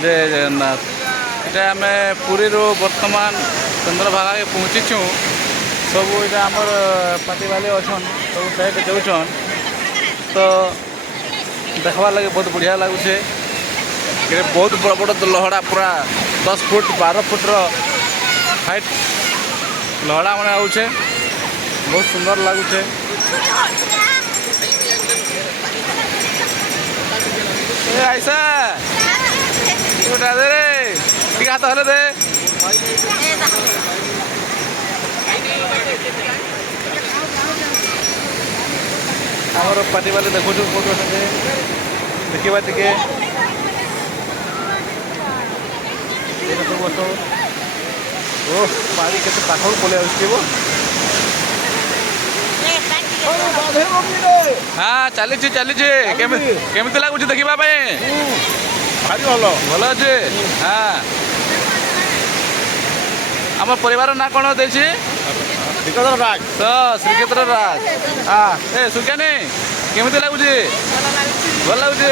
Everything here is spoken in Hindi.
जय जगन्नाथ। इटा आम पुरी बर्तमान चंद्रभागा के पहुँचीचु सब इटा आमर पार्टी वाले अच्छन सब बैठ जाऊन तो देखवार लगे बहुत बढ़िया लगुचे। बहुत बड़ बड़ लहड़ा पूरा 10 फुट 12 फुट्र हाइट लहड़ा मैंने आउचे बहुत सुंदर लगुचे। ऐसा उठा दे रे ठीक हाथ हले दे आमर पार्टी वाले देखु फोटो देखा टे ओह पानी के पाख पलि आसो। हाँ चली चली केमी लगुच देखा भारी भल भल अच्छे। हाँ आम परिवार ना कौन दे श्रीक्षेत्र राज तो श्रीक्षेत्र राज। हाँ ए सुखानी केमी लगुच भल लगुच।